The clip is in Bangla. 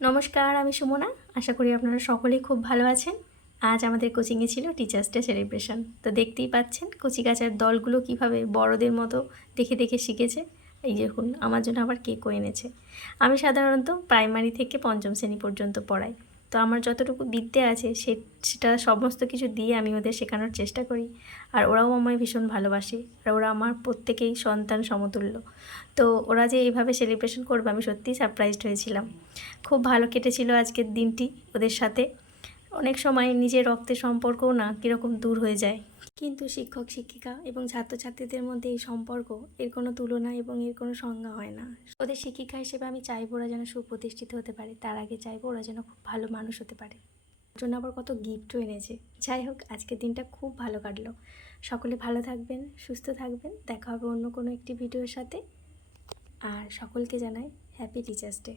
নমস্কার, আমি সুমনা। আশা করি আপনারা সকলেই খুব ভালো আছেন। আজ আমাদের কোচিংয়ে ছিল টিচার্স ডে সেলিব্রেশন। তো দেখতেই পাচ্ছেন কচিকাঁচার দলগুলো কীভাবে বড়দের মতো দেখে দেখে শিখেছে। এই দেখুন, আমার জন্য আবার কেকও এনেছে। আমি সাধারণত প্রাইমারি থেকে পঞ্চম শ্রেণী পর্যন্ত পড়াই। তো আমার যতটুকু বিদ্যে আছে সেটা সমস্ত কিছু দিয়ে আমি ওদের শেখানোর চেষ্টা করি। আর ওরাও আমায় ভীষণ ভালোবাসে, আর ওরা আমার প্রত্যেকেই সন্তান সমতুল্য। তো ওরা যে এইভাবে সেলিব্রেশন করবে আমি সত্যিই সারপ্রাইজড হয়েছিলাম। খুব ভালো কেটেছিল আজকের দিনটি ওদের সাথে। অনেক সময় নিজের রক্তের সম্পর্কও না কীরকম দূর হয়ে যায়, কিন্তু শিক্ষক শিক্ষিকা এবং ছাত্রছাত্রীদের মধ্যে এই সম্পর্ক, এর কোনো তুলনা এবং এর কোনো সংজ্ঞা হয় না। ওদের শিক্ষিকা হিসেবে আমি চাইবো ওরা যেন সুপ্রতিষ্ঠিত হতে পারে, তার আগে চাইবো ওরা যেন খুব ভালো মানুষ হতে পারে। ওর জন্য আবার কত গিফটও এনেছে। যাই হোক, আজকের দিনটা খুব ভালো কাটলো। সকলে ভালো থাকবেন, সুস্থ থাকবেন। দেখা হবে অন্য কোনো একটি ভিডিওর সাথে। আর সকলকে জানাই হ্যাপি টিচার্স ডে।